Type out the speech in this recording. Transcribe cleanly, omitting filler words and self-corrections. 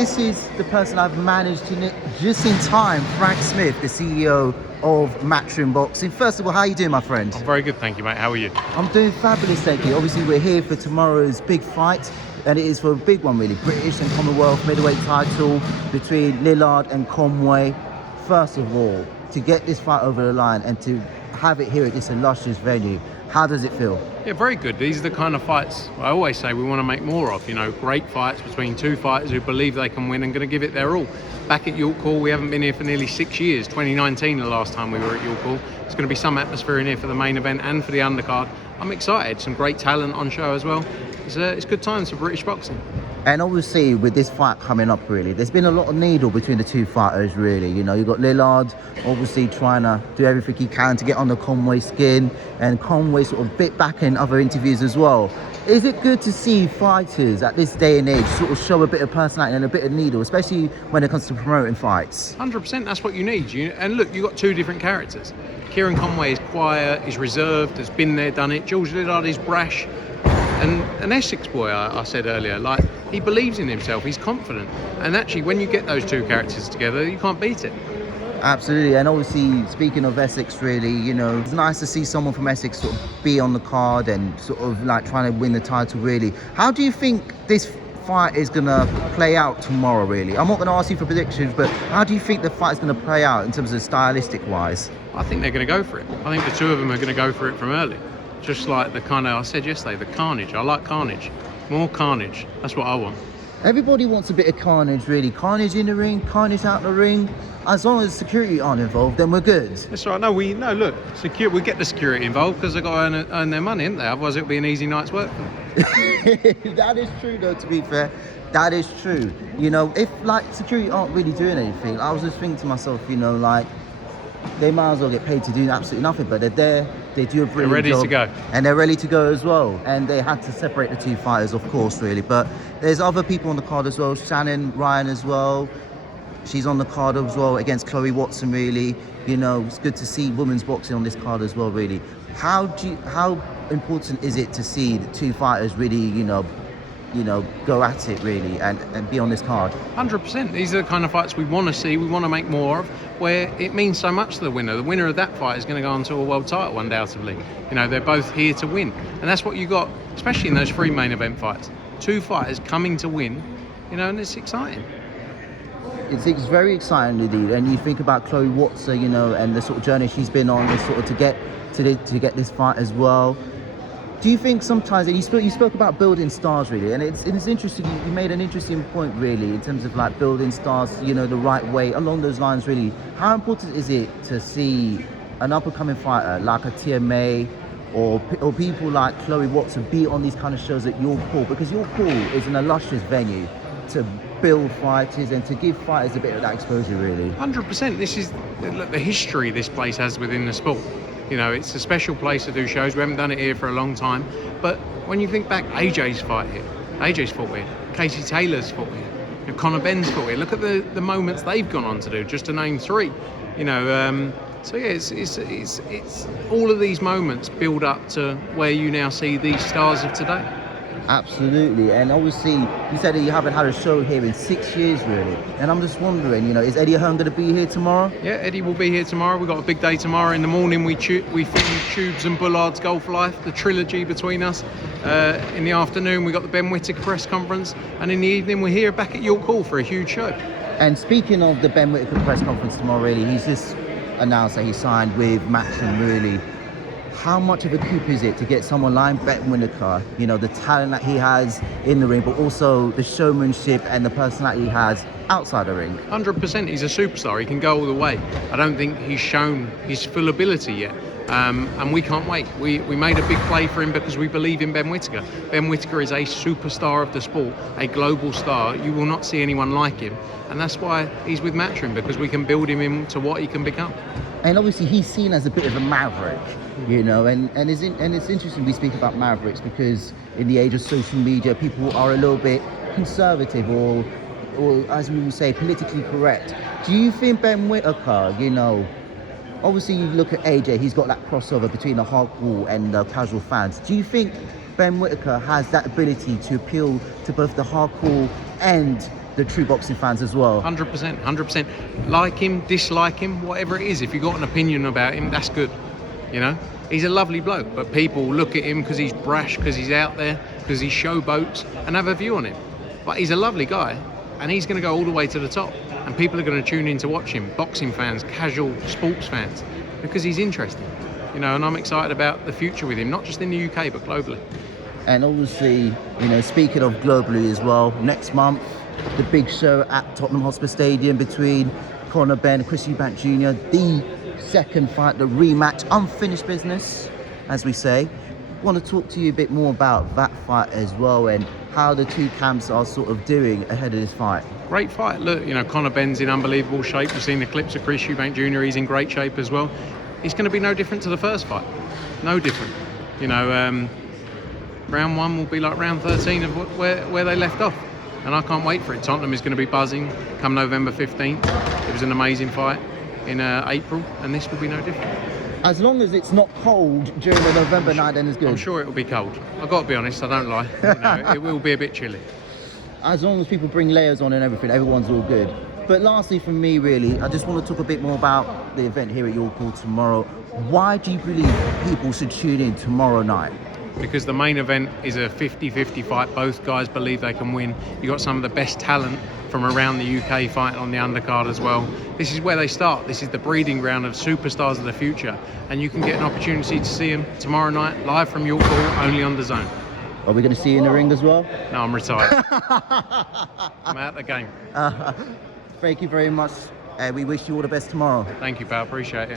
this is the person I've managed to nick just in time, Frank Smith, the CEO of Matchroom Boxing. First of all, how are you doing, my friend? I'm very good, thank you, mate. How are you? I'm doing fabulous, thank you. Obviously, we're here for tomorrow's big fight, and it is for a big one, really. British and Commonwealth middleweight title between Liddard and Conway. First of all, to get this fight over the line and to have it here at this illustrious venue, how does it feel? Yeah, very good. These are the kind of fights I always say we want to make more of. You know, great fights between two fighters who believe they can win and going to give it their all. Back at York Hall, we haven't been here for nearly 6 years. 2019, the last time we were at York Hall. There's going to be some atmosphere in here for the main event and for the undercard. I'm excited. Some great talent on show as well. It's good times for British boxing. And obviously, with this fight coming up, really, there's been a lot of needle between the two fighters, really. You know, you've got Liddard obviously trying to do everything he can to get on the Conway skin, and Conway sort of bit back in other interviews as well. Is it good to see fighters at this day and age sort of show a bit of personality and a bit of needle, especially when it comes to promoting fights? 100%, that's what you need. And look, you've got two different characters. Kieran Conway is quiet, is reserved, has been there, done it. George Liddard is brash. And an Essex boy, I said earlier, like, he believes in himself, he's confident. And actually, when you get those two characters together, you can't beat it. Absolutely, and obviously, speaking of Essex, really, you know, it's nice to see someone from Essex sort of be on the card and sort of like trying to win the title, really. How do you think this fight is going to play out tomorrow, really? I'm not going to ask you for predictions, but how do you think the fight is going to play out in terms of stylistic-wise? I think they're going to go for it. I think the two of them are going to go for it from early. Just like the kind of, I said yesterday, the carnage. I like carnage. More carnage. That's what I want. Everybody wants a bit of carnage, really. Carnage in the ring, carnage out the ring. As long as security aren't involved, then we're good. That's right. No, we get the security involved because they've got to earn their money, haven't they? Otherwise, it'll be an easy night's work for them. That is true, though, to be fair. That is true. You know, if, like, security aren't really doing anything, I was just thinking to myself, you know, like, they might as well get paid to do absolutely nothing, but they're there, they do a brilliant job. They're ready to go. And they're ready to go as well. And they had to separate the two fighters, of course, really. But there's other people on the card as well. Shannon Ryan as well. She's on the card as well against Chloe Watson, really. You know, it's good to see women's boxing on this card as well, really. How important is it to see the two fighters really, you know, go at it, really, and be on this card? 100%. These are the kind of fights we want to see, we want to make more of, where it means so much to the winner. The winner of that fight is going to go on to a world title, undoubtedly. You know, they're both here to win. And that's what you got, especially in those three main event fights. Two fighters coming to win, you know, and it's exciting. It's very exciting indeed. And you think about Chloe Watson, you know, and the sort of journey she's been on, sort of to get this fight as well. Do you think sometimes, and you spoke about building stars, really, and it's interesting, you made an interesting point, really, in terms of like building stars, you know, the right way, along those lines, really. How important is it to see an up-and-coming fighter like a TMA or people like Chloe Watson be on these kind of shows at York Hall? Because York Hall is an illustrious venue to build fighters and to give fighters a bit of that exposure, really. 100%. This is the history this place has within the sport. You know, it's a special place to do shows. We haven't done it here for a long time. But when you think back, AJ's fight here. AJ's fought here. Casey Taylor's fought here. You know, Conor Benn's fought here. Look at the moments they've gone on to do, just to name three. You know, so yeah, it's all of these moments build up to where you now see these stars of today. Absolutely, and obviously you said that you haven't had a show here in 6 years, really. And I'm just wondering, you know, is Eddie Hearn going to be here tomorrow? Yeah, Eddie will be here tomorrow. We've got a big day tomorrow. In the morning, we film Tubes and Bullard's Golf Life, the trilogy between us. In the afternoon, we got the Ben Whittaker press conference, and in the evening, we're here back at York Hall for a huge show. And speaking of the Ben Whittaker press conference tomorrow, really, he's just announced that he signed with Matchroom, really. How much of a coup is it to get someone like Ben Whittaker, you know, the talent that he has in the ring, but also the showmanship and the personality he has outside the ring? 100%. He's a superstar. He can go all the way. I don't think he's shown his full ability yet. And we can't wait. We made a big play for him because we believe in Ben Whittaker. Ben Whittaker is a superstar of the sport, a global star. You will not see anyone like him. And that's why he's with Matchroom, because we can build him into what he can become. And obviously he's seen as a bit of a maverick, you know, and it's interesting we speak about mavericks because in the age of social media, people are a little bit conservative or as we would say, politically correct. Do you think Ben Whittaker, you know, obviously you look at AJ, he's got that crossover between the hardcore and the casual fans. Do you think Ben Whittaker has that ability to appeal to both the hardcore and the true boxing fans as well. 100%, 100%. Like him, dislike him, whatever it is. If you've got an opinion about him, that's good. You know, he's a lovely bloke, but people look at him because he's brash, because he's out there, because he showboats, and have a view on him. But he's a lovely guy, and he's going to go all the way to the top, and people are going to tune in to watch him. Boxing fans, casual sports fans, because he's interesting. You know, and I'm excited about the future with him, not just in the UK but globally. And obviously, you know, speaking of globally as well, next month, the big show at Tottenham Hotspur Stadium between Conor Benn and Chris Eubank Jr., the second fight, the rematch, unfinished business, as we say. Want to talk to you a bit more about that fight as well, and how the two camps are sort of doing ahead of this fight. Great fight. Look, you know, Conor Benn's in unbelievable shape. You've seen the clips of Chris Eubank Jr., he's in great shape as well. It's going to be no different to the first fight. No different. You know, round 1 will be like round 13 of where they left off. And I can't wait for it. Tottenham is going to be buzzing come November 15th. It was an amazing fight in April, and this will be no different. As long as it's not cold during the November night, then it's good. I'm sure it will be cold. I've got to be honest, I don't lie. You know, it will be a bit chilly. As long as people bring layers on and everything, everyone's all good. But lastly from me, really, I just want to talk a bit more about the event here at York Hall tomorrow. Why do you believe people should tune in tomorrow night? Because the main event is a 50-50 fight. Both guys believe they can win. You've got some of the best talent from around the UK fighting on the undercard as well. This is where they start. This is the breeding ground of superstars of the future. And you can get an opportunity to see them tomorrow night, live from York Hall, only on DAZN. Are we going to see you in the ring as well? No, I'm retired. I'm out the game. Thank you very much. We wish you all the best tomorrow. Thank you, pal. Appreciate it.